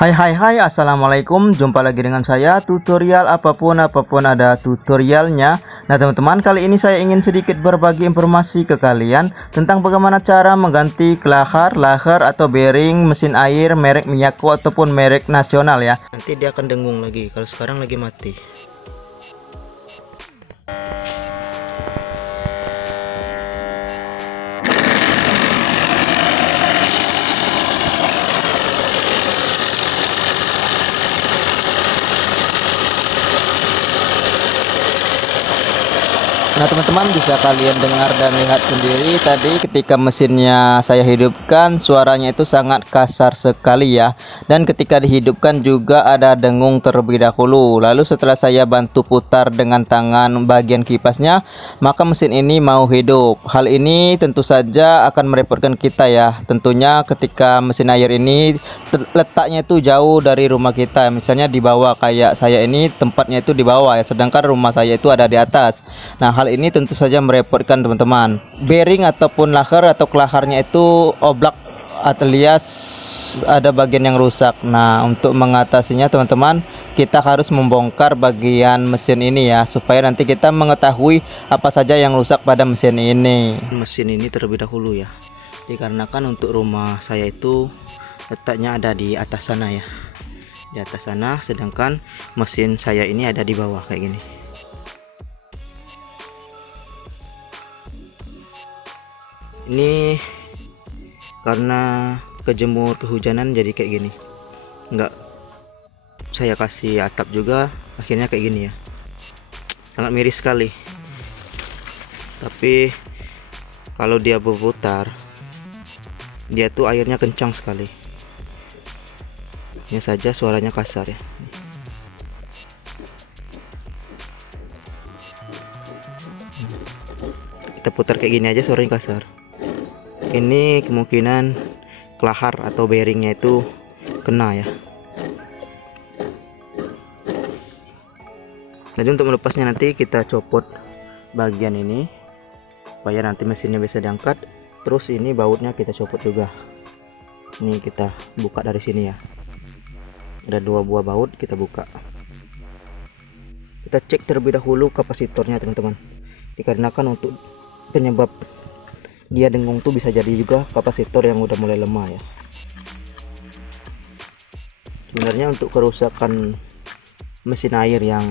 Hai hai hai, assalamualaikum. Jumpa lagi dengan saya, tutorial apapun ada tutorialnya. Nah teman-teman, kali ini saya ingin sedikit berbagi informasi ke kalian tentang bagaimana cara mengganti kelahar, lahar atau bearing mesin air merek Miyako ataupun merek nasional ya. Nanti dia akan dengung lagi kalau sekarang lagi mati. Nah teman-teman, bisa kalian dengar dan lihat sendiri tadi ketika mesinnya saya hidupkan, suaranya itu sangat kasar sekali ya. Dan ketika dihidupkan juga ada dengung terlebih dahulu. Lalu setelah saya bantu putar dengan tangan bagian kipasnya, maka mesin ini mau hidup. Hal ini tentu saja akan merepotkan kita ya. Tentunya ketika mesin air ini letaknya itu jauh dari rumah kita, misalnya di bawah, kayak saya ini tempatnya itu di bawah ya, sedangkan rumah saya itu ada di atas. Nah hal ini tentu saja merepotkan teman-teman. Bearing ataupun lahar atau kelaharnya itu oblak alias ada bagian yang rusak. Nah untuk mengatasinya teman-teman, kita harus membongkar bagian mesin ini ya, supaya nanti kita mengetahui apa saja yang rusak pada mesin ini. Mesin ini terlebih dahulu ya, dikarenakan untuk rumah saya itu letaknya ada di atas sana ya, di atas sana, sedangkan mesin saya ini ada di bawah kayak gini. Ini karena kejemur kehujanan jadi kayak gini, enggak saya kasih atap juga, akhirnya kayak gini ya, sangat miris sekali. Tapi kalau dia berputar, dia tuh airnya kencang sekali. Hanya saja suaranya kasar ya. Kita putar kayak gini aja suaranya kasar. Ini kemungkinan kelahar atau bearingnya itu kena ya. Jadi untuk melepasnya nanti kita copot bagian ini supaya nanti mesinnya bisa diangkat. Terus ini bautnya kita copot juga. Ini kita buka dari sini ya. Ada 2 buah baut, kita buka. Kita cek terlebih dahulu kapasitornya teman-teman. Dikarenakan untuk penyebab dia dengung tuh bisa jadi juga kapasitor yang udah mulai lemah ya. Sebenarnya untuk kerusakan mesin air yang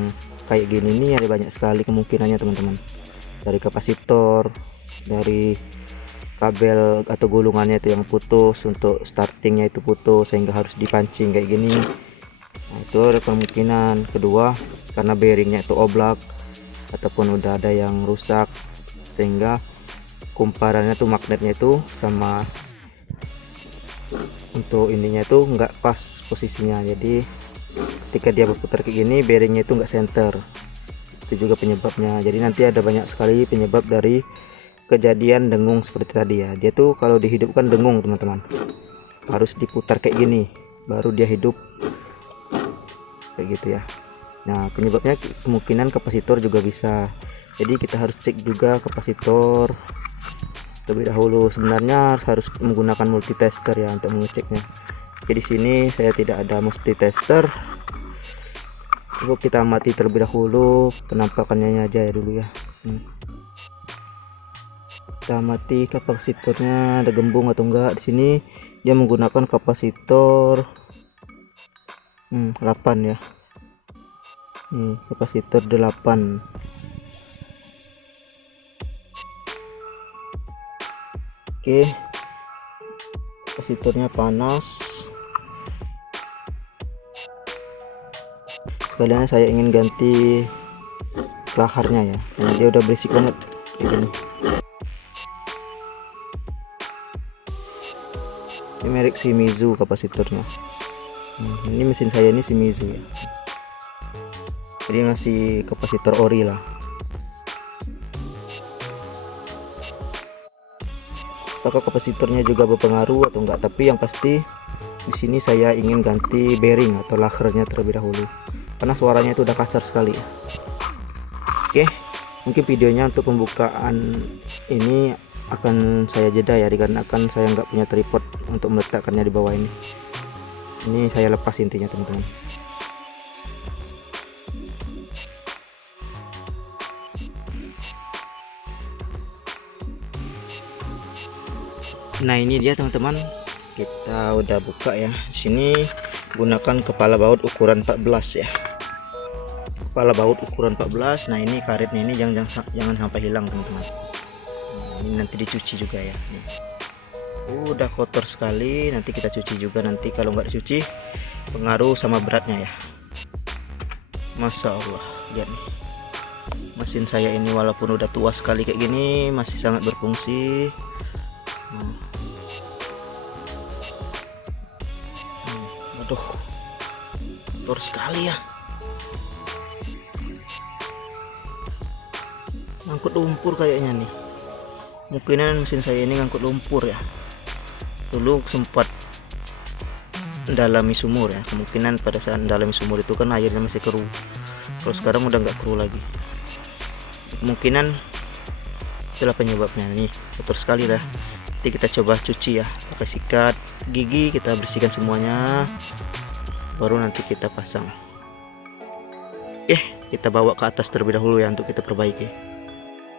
kayak gini nih ada banyak sekali kemungkinannya teman-teman. Dari kapasitor, dari kabel atau gulungannya itu yang putus, untuk startingnya itu putus sehingga harus dipancing kayak gini. Nah, itu ada kemungkinan. Kedua, karena bearingnya itu oblak ataupun udah ada yang rusak sehingga kumparannya tuh, magnetnya itu sama untuk ininya itu enggak pas posisinya. Jadi ketika dia berputar kayak gini, bearingnya itu enggak center. Itu juga penyebabnya. Jadi nanti ada banyak sekali penyebab dari kejadian dengung seperti tadi ya. Dia tuh kalau dihidupkan dengung teman-teman, harus diputar kayak gini baru dia hidup kayak gitu ya. Nah penyebabnya kemungkinan kapasitor juga bisa. Jadi kita harus cek juga kapasitor terlebih dahulu. Sebenarnya harus menggunakan multitester ya untuk mengeceknya. Oke, di sini saya tidak ada multitester. Coba kita amati terlebih dahulu penampakannya aja ya dulu ya. Kita amati kapasitornya ada gembung atau enggak. Di sini dia menggunakan kapasitor 8 ya. Nih kapasitor 8. Oke, kapasitornya panas. Sekalian saya ingin ganti kelaharnya ya, karena dia udah berisik banget kayak gini. Ini merek Shimizu kapasitornya. Ini mesin saya ini Shimizu ya, jadi masih kapasitor ori lah. Apakah kapasitornya juga berpengaruh atau enggak, tapi yang pasti di sini saya ingin ganti bearing atau laharnya terlebih dahulu karena suaranya itu udah kasar sekali. Oke, mungkin videonya untuk pembukaan ini akan saya jeda ya, dikarenakan saya nggak punya tripod untuk meletakkannya di bawah ini. Ini saya lepas intinya teman-teman. Nah ini dia teman-teman, kita udah buka ya. Di sini gunakan kepala baut ukuran 14 ya, kepala baut ukuran 14. Nah ini karetnya ini jangan sampai hilang teman-teman. Nah, ini nanti dicuci juga ya. Nih. Udah kotor sekali, nanti kita cuci juga. Nanti kalau nggak dicuci pengaruh sama beratnya ya. Masya Allah, lihat nih, mesin saya ini walaupun udah tua sekali kayak gini masih sangat berfungsi. Aduh, kotor sekali ya. Ngangkut lumpur kayaknya nih. Mungkinan mesin saya ini ngangkut lumpur ya. Dulu sempat mendalami sumur ya. Kemungkinan pada saat mendalami sumur itu kan airnya masih keruh. Kalau sekarang udah nggak keruh lagi. Kemungkinan itulah penyebabnya. Nih kotor sekali lah. Nanti kita coba cuci ya, pakai sikat gigi, kita bersihkan semuanya, baru nanti kita pasang. Oke, kita bawa ke atas terlebih dahulu ya untuk kita perbaiki.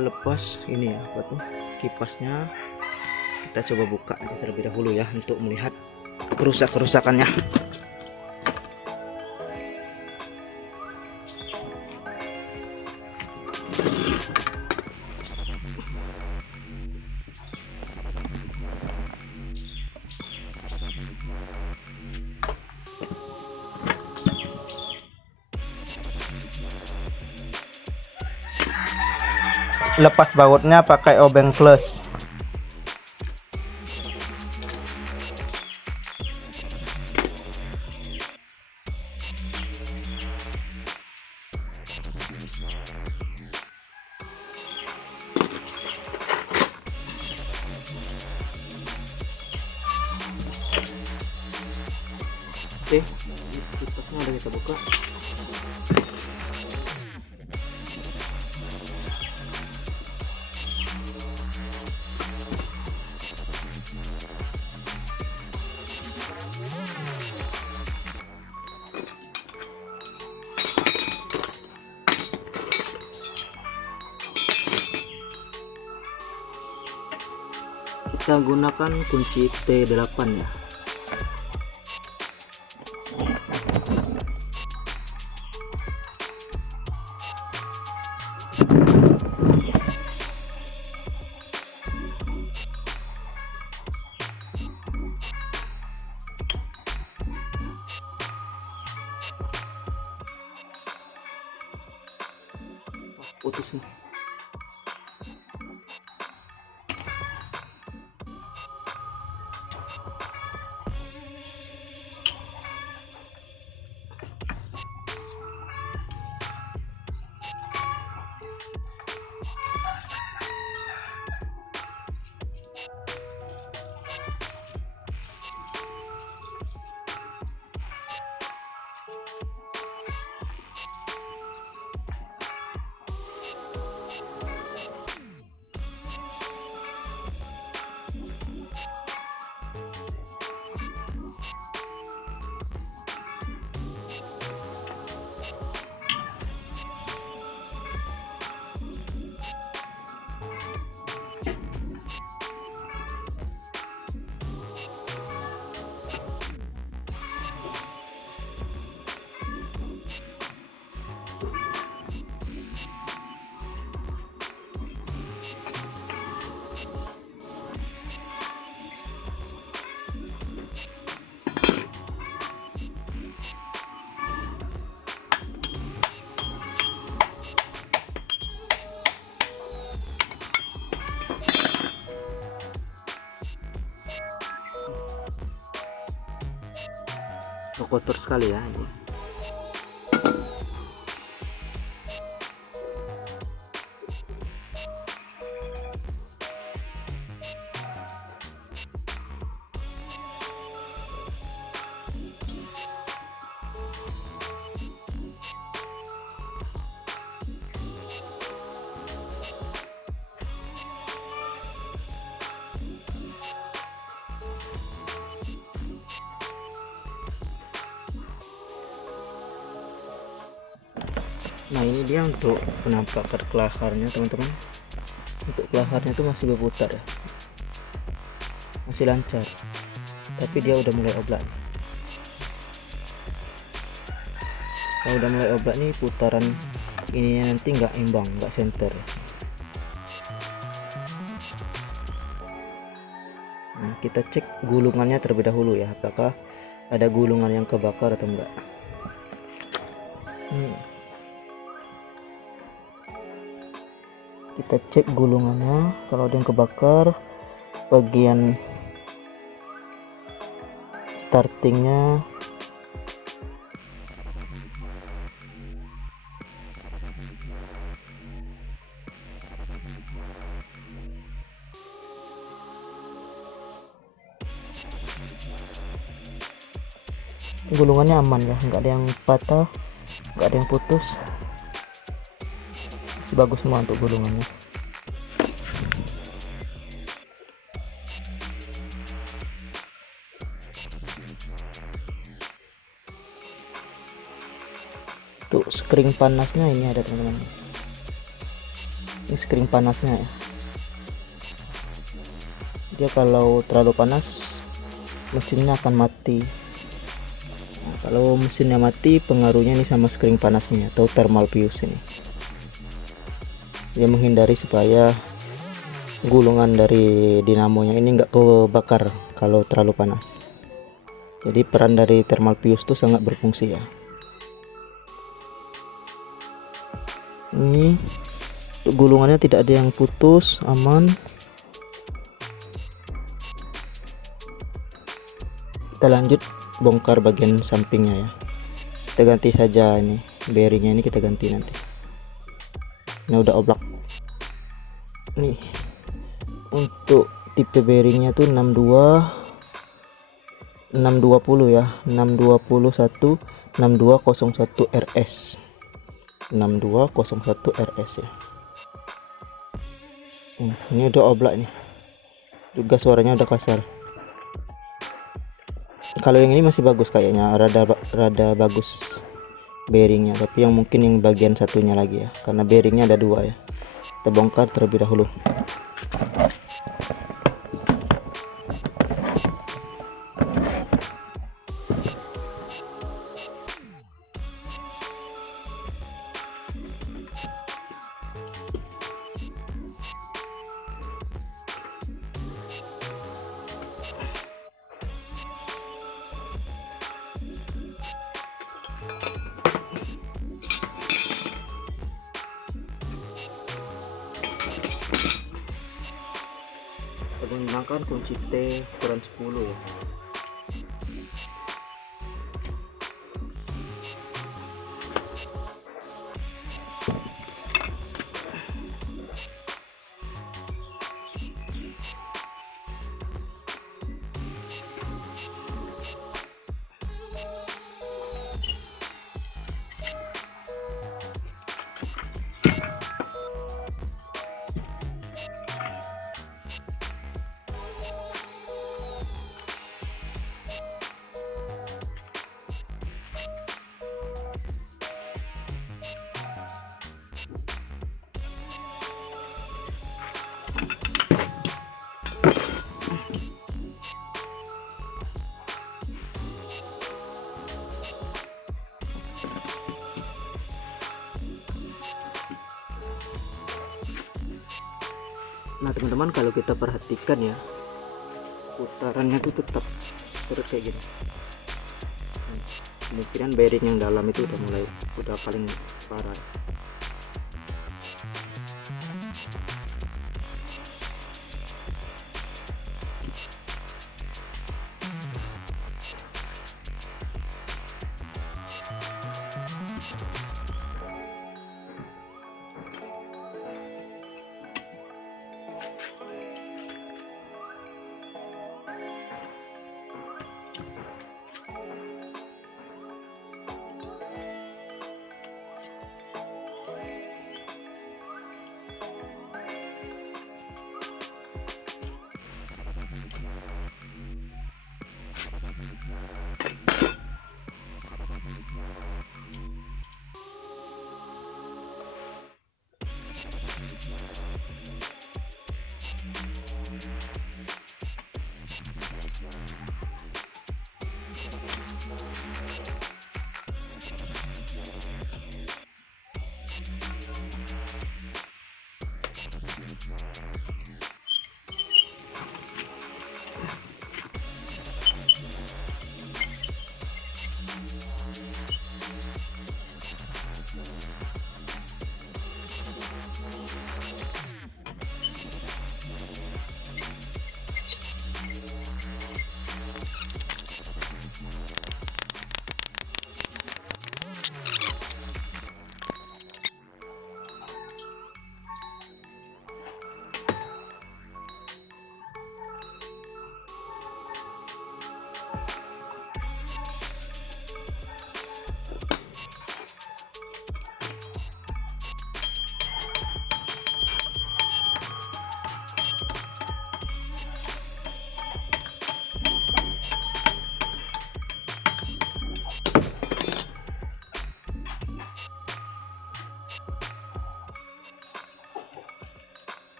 Lepas ini ya, apa tuh, kipasnya. Kita coba buka terlebih dahulu ya untuk melihat kerusakannya. Lepas bautnya pakai obeng plus. Oke, kipasnya udah kita buka. Kita gunakan kunci T8 ya. Putus nih. Kotor sekali ya ini. Nah ini dia untuk penampakan kelaharnya teman-teman. Untuk kelaharnya itu masih berputar ya, masih lancar, tapi dia udah mulai oblak. Kalau udah mulai oblak nih, putaran ini nanti nggak imbang, nggak center ya. Nah, kita cek gulungannya terlebih dahulu ya, apakah ada gulungan yang kebakar atau enggak. Kita cek gulungannya, kalau ada yang kebakar bagian startingnya gulungannya aman ya, nggak ada yang patah, nggak ada yang putus, masih bagus semua untuk gulungannya. Untuk skring panasnya ini ada teman-teman, ini skring panasnya ya, dia kalau terlalu panas mesinnya akan mati. Nah, kalau mesinnya mati, pengaruhnya ini sama skring panasnya atau thermal fuse ini. Dia menghindari supaya gulungan dari dinamonya ini enggak kebakar kalau terlalu panas. Jadi peran dari thermal fuse itu sangat berfungsi ya. Ini gulungannya tidak ada yang putus, aman. Kita lanjut bongkar bagian sampingnya ya. Kita ganti saja ini bearingnya, ini kita ganti nanti. Ini udah oblak nih. Untuk tipe bearingnya tuh 620 ya, 621 6201 RS 6201 RS ya. Ini udah oblak nih juga, suaranya udah kasar. Kalau yang ini masih bagus kayaknya, rada bagus bearingnya, tapi yang mungkin yang bagian satunya lagi ya, karena bearingnya ada dua ya. Kita bongkar terlebih dahulu. Menggunakan kunci T ukuran 10 ya. Nah teman-teman, kalau kita perhatikan ya, putarannya tuh tetap seret kayak gini. Kemungkinan bearing yang dalam itu udah paling parah.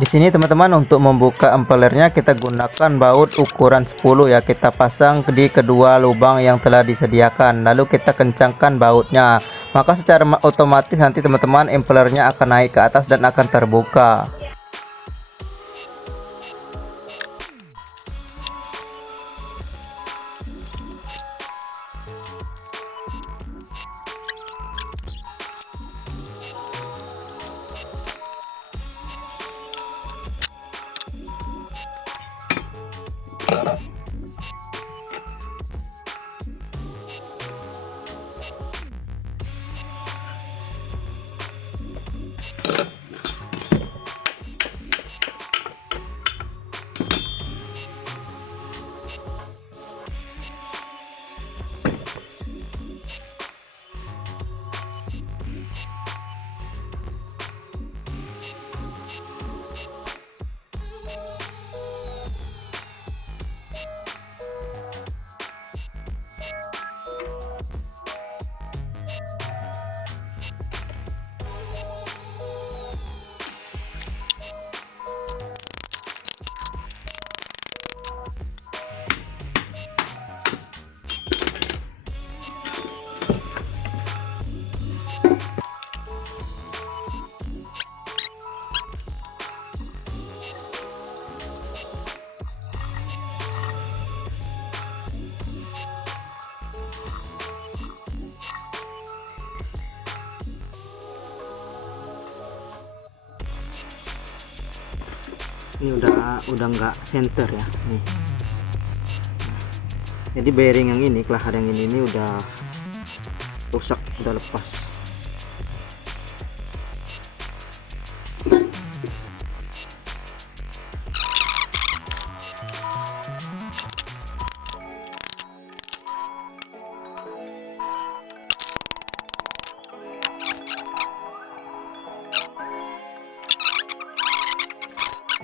Di sini teman-teman, untuk membuka empelernya kita gunakan baut ukuran 10 ya. Kita pasang di kedua lubang yang telah disediakan, lalu kita kencangkan bautnya, maka secara otomatis nanti teman-teman empelernya akan naik ke atas dan akan terbuka. Ini udah nggak center ya nih. Jadi bearing yang ini, kelahar yang ini udah rusak, udah lepas.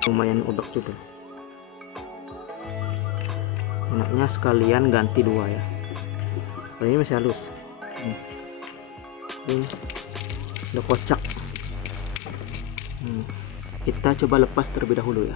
Lumayan obak juga. Enaknya sekalian ganti dua ya. Kalau ini masih halus. Ini udah kocak. Kita coba lepas terlebih dahulu ya.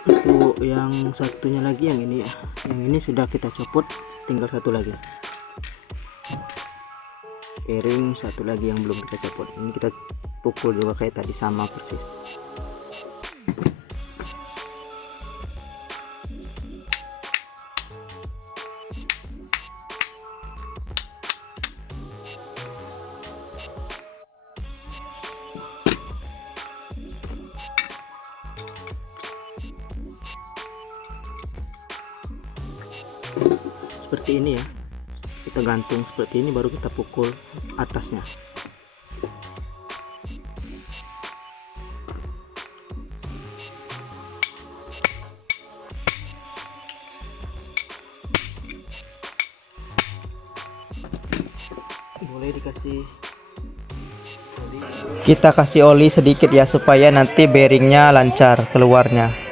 Untuk yang satunya lagi, yang ini ya, yang ini sudah kita copot, tinggal satu lagi bearing, satu lagi yang belum kita copot. Ini kita pukul juga kayak tadi, sama persis. Seperti ini ya, kita gantung seperti ini, baru kita pukul atasnya. Boleh dikasih oli. Kita kasih oli sedikit ya supaya nanti bearingnya lancar keluarnya.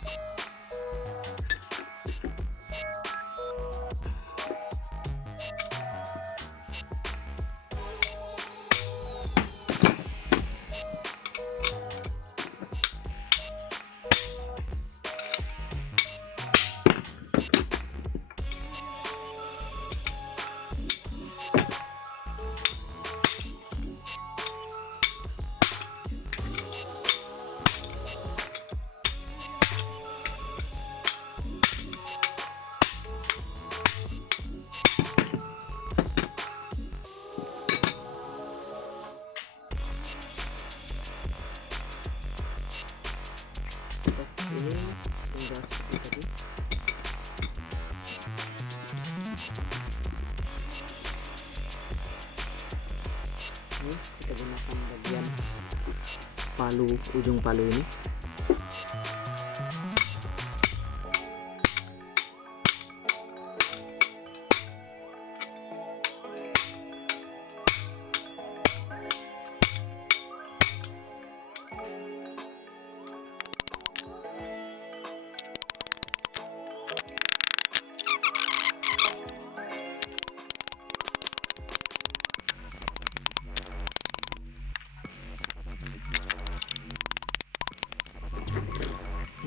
Ini tinggal seperti tadi. Ini kita gunakan bagian palu, ujung palu ini.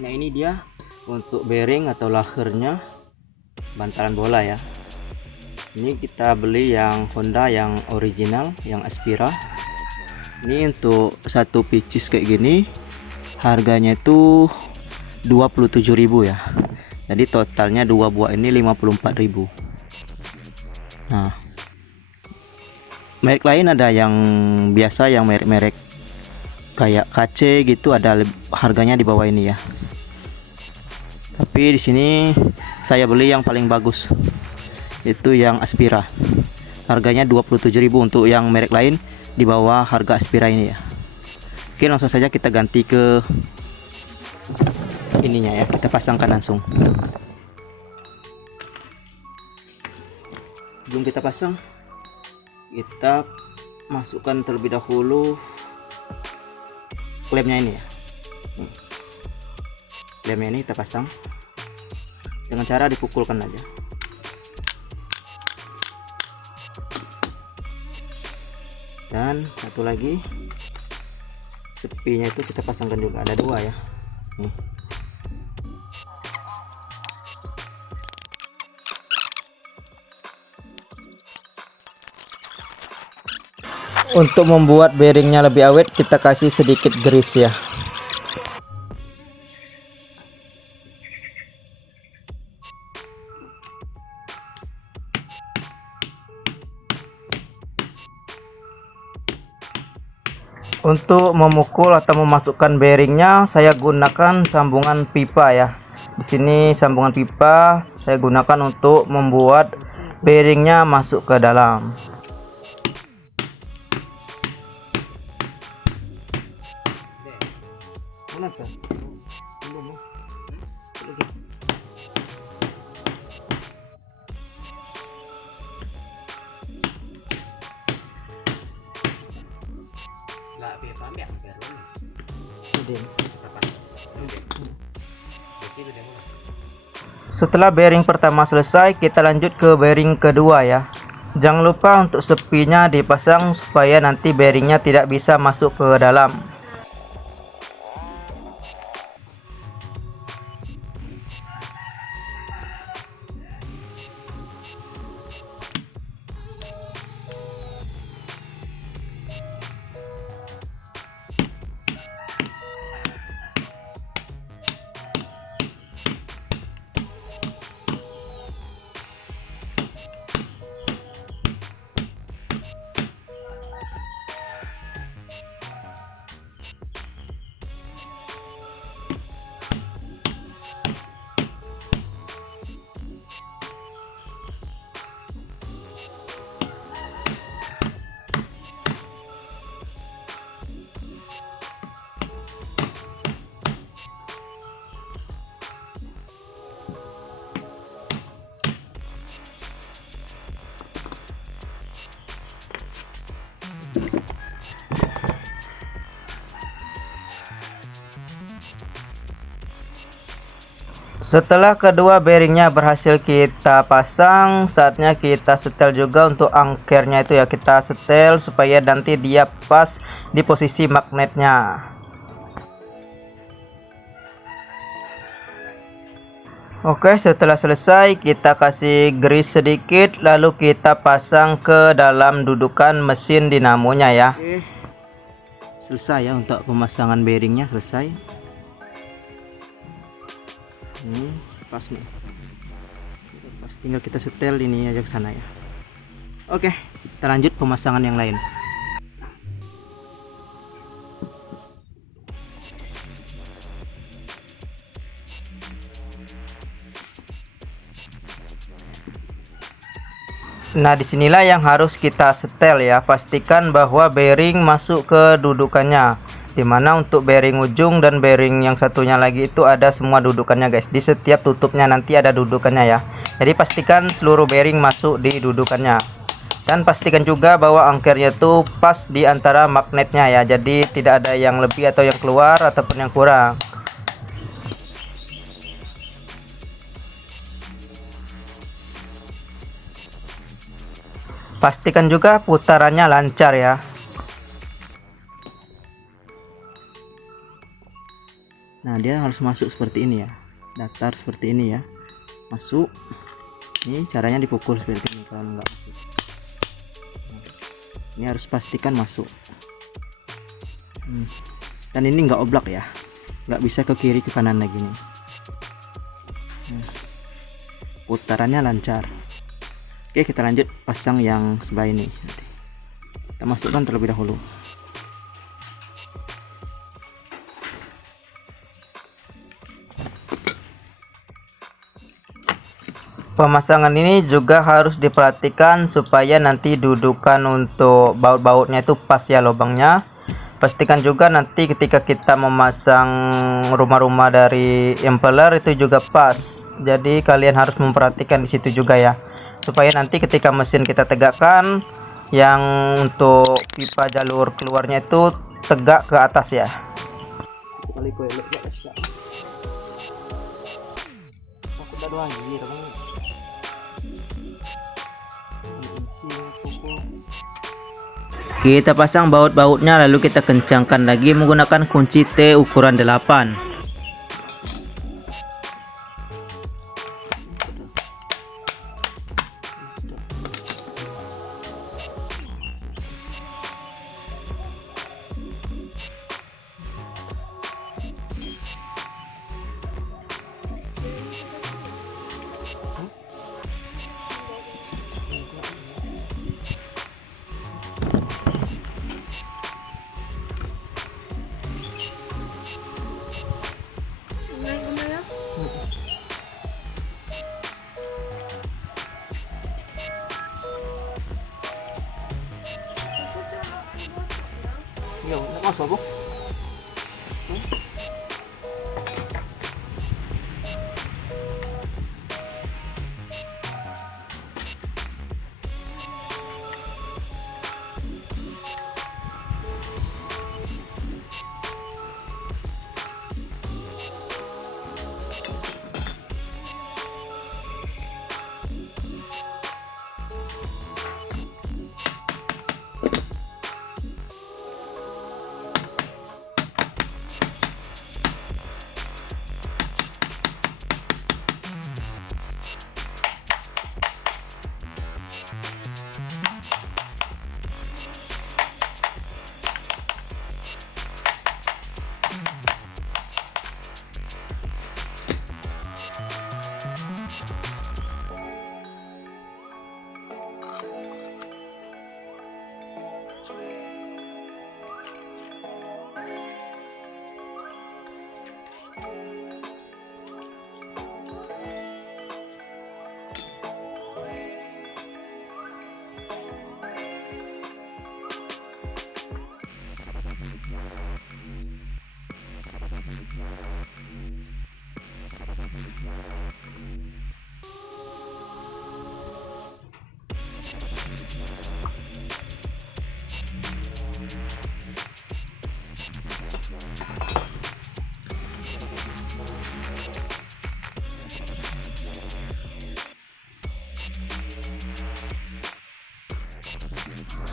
Nah ini dia untuk bearing atau lahernya bantalan bola ya. Ini kita beli yang Honda yang original, yang Aspira. Ini untuk satu pieces kayak gini harganya itu 27.000 ya. Jadi totalnya dua buah ini 54.000. Nah, merek lain ada yang biasa, yang merek-merek kayak KC gitu, ada harganya di bawah ini ya. Tapi di sini saya beli yang paling bagus, itu yang Aspira. Harganya 27.000. Untuk yang merek lain di bawah harga Aspira ini ya. Oke, langsung saja kita ganti ke ininya ya, kita pasangkan langsung. Sebelum kita pasang, kita masukkan terlebih dahulu klemnya ini ya. Klemnya ini kita pasang dengan cara dipukulkan aja. Dan satu lagi sepinya itu kita pasangkan juga, ada dua ya. Nih. Untuk membuat bearingnya lebih awet, kita kasih sedikit grease ya. Untuk memukul atau memasukkan bearingnya, saya gunakan sambungan pipa ya. Di sini sambungan pipa saya gunakan untuk membuat bearingnya masuk ke dalam. Setelah bearing pertama selesai, kita lanjut ke bearing kedua ya. Jangan lupa untuk sepinya dipasang supaya nanti bearingnya tidak bisa masuk ke dalam. Setelah kedua bearingnya berhasil kita pasang, saatnya kita setel juga untuk angkernya itu ya, kita setel supaya nanti dia pas di posisi magnetnya. Oke, setelah selesai kita kasih grease sedikit, lalu kita pasang ke dalam dudukan mesin dinamonya ya. Oke, selesai ya untuk pemasangan bearingnya, selesai. Pas nih, pas, tinggal kita setel ini aja ke sana ya. Oke, kita lanjut pemasangan yang lain. Nah, disinilah yang harus kita setel ya. Pastikan bahwa bearing masuk ke dudukannya. Dimana untuk bearing ujung dan bearing yang satunya lagi itu ada semua dudukannya guys. Di setiap tutupnya nanti ada dudukannya ya. Jadi pastikan seluruh bearing masuk di dudukannya. Dan pastikan juga bahwa angkernya itu pas di antara magnetnya ya. Jadi tidak ada yang lebih atau yang keluar ataupun yang kurang. Pastikan juga putarannya lancar ya. Nah, dia harus masuk seperti ini ya, datar seperti ini ya, masuk. Ini caranya dipukul seperti ini. Kalau enggak masuk, ini harus pastikan masuk. Dan ini enggak oblak ya, nggak bisa ke kiri ke kanan lagi nih. Putarannya lancar. Oke, kita lanjut pasang yang sebelah ini. Kita masukkan terlebih dahulu. Pemasangan ini juga harus diperhatikan supaya nanti dudukan untuk baut-bautnya itu pas ya lubangnya. Pastikan juga nanti ketika kita memasang rumah-rumah dari impeller itu juga pas. Jadi kalian harus memperhatikan di situ juga ya, supaya nanti ketika mesin kita tegakkan, yang untuk pipa jalur keluarnya itu tegak ke atas ya. Kita pasang baut-bautnya, lalu kita kencangkan lagi menggunakan kunci T ukuran 8. Yo, nak masuk apa?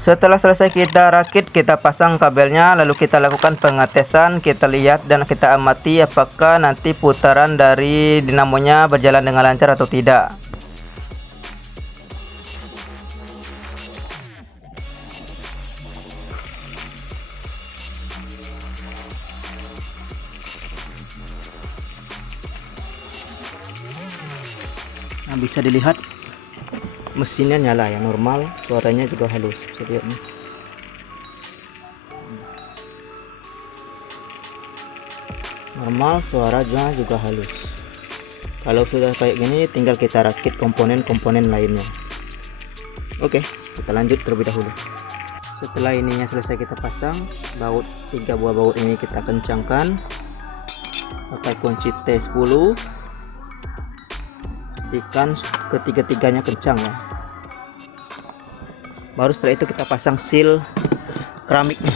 Setelah selesai kita rakit, kita pasang kabelnya, lalu kita lakukan pengetesan, kita lihat dan kita amati apakah nanti putaran dari dinamonya berjalan dengan lancar atau tidak. Nah, bisa dilihat mesinnya nyala ya, normal, suaranya juga halus, bisa lihat nih. Normal, suaranya juga halus. Kalau sudah kayak gini, tinggal kita rakit komponen-komponen lainnya. Oke, kita lanjut terlebih dahulu. Setelah ininya selesai kita pasang, baut 3 buah baut ini kita kencangkan pakai kunci T10. Pastikan ketiga-tiganya kencang ya. Baru setelah itu kita pasang seal keramiknya.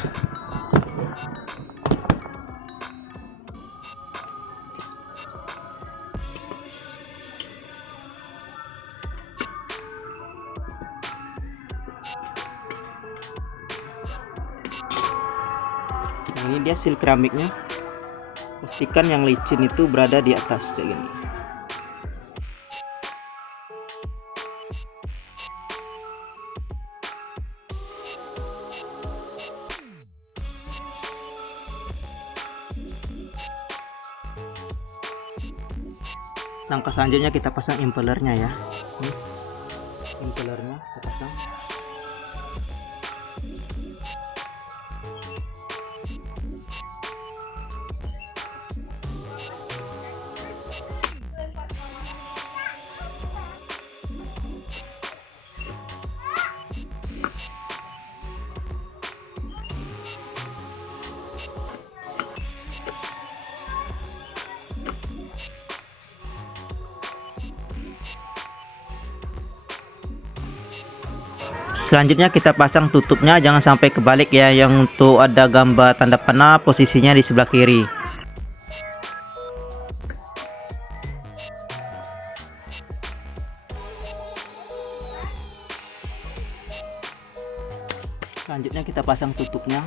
Nah, ini dia seal keramiknya. Pastikan yang licin itu berada di atas kayak gini. Langkah selanjutnya kita pasang impellernya ya. Impellernya kita pasang. Selanjutnya kita pasang tutupnya, jangan sampai kebalik ya, yang untuk ada gambar tanda panah posisinya di sebelah kiri. Selanjutnya kita pasang tutupnya.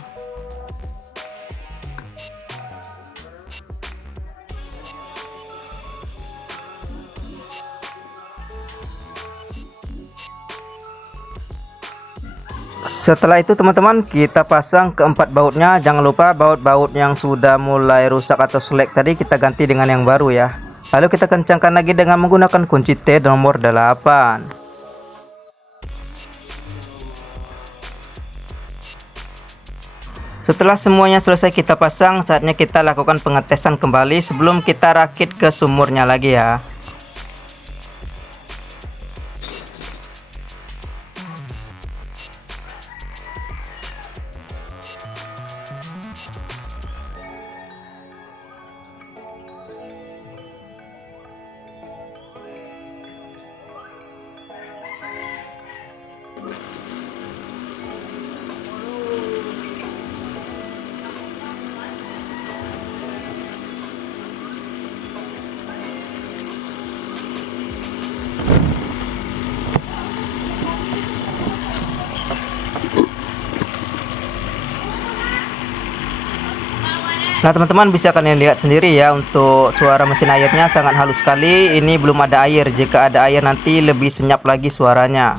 Setelah itu teman-teman, kita pasang keempat bautnya. Jangan lupa baut-baut yang sudah mulai rusak atau selek tadi kita ganti dengan yang baru ya. Lalu kita kencangkan lagi dengan menggunakan kunci T nomor 8. Setelah semuanya selesai kita pasang, saatnya kita lakukan pengetesan kembali sebelum kita rakit ke sumurnya lagi ya. Nah teman-teman, bisa kalian lihat sendiri ya, untuk suara mesin airnya sangat halus sekali. Ini belum ada air, jika ada air nanti lebih senyap lagi suaranya.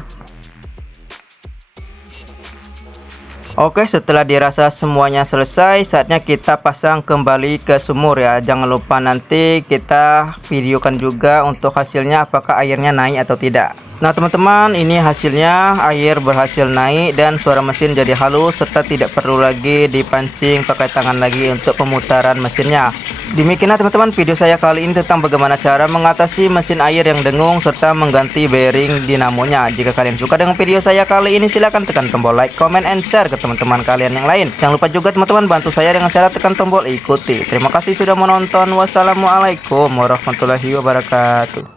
Oke, setelah dirasa semuanya selesai, saatnya kita pasang kembali ke sumur ya. Jangan lupa nanti kita videokan juga untuk hasilnya, apakah airnya naik atau tidak. Nah teman-teman, ini hasilnya, air berhasil naik dan suara mesin jadi halus serta tidak perlu lagi dipancing pakai tangan lagi untuk pemutaran mesinnya. Demikianlah teman-teman video saya kali ini tentang bagaimana cara mengatasi mesin air yang dengung serta mengganti bearing dinamonya. Jika kalian suka dengan video saya kali ini, silahkan tekan tombol like, comment, and share ke teman-teman kalian yang lain. Jangan lupa juga teman-teman bantu saya dengan cara tekan tombol ikuti. Terima kasih sudah menonton. Wassalamualaikum warahmatullahi wabarakatuh.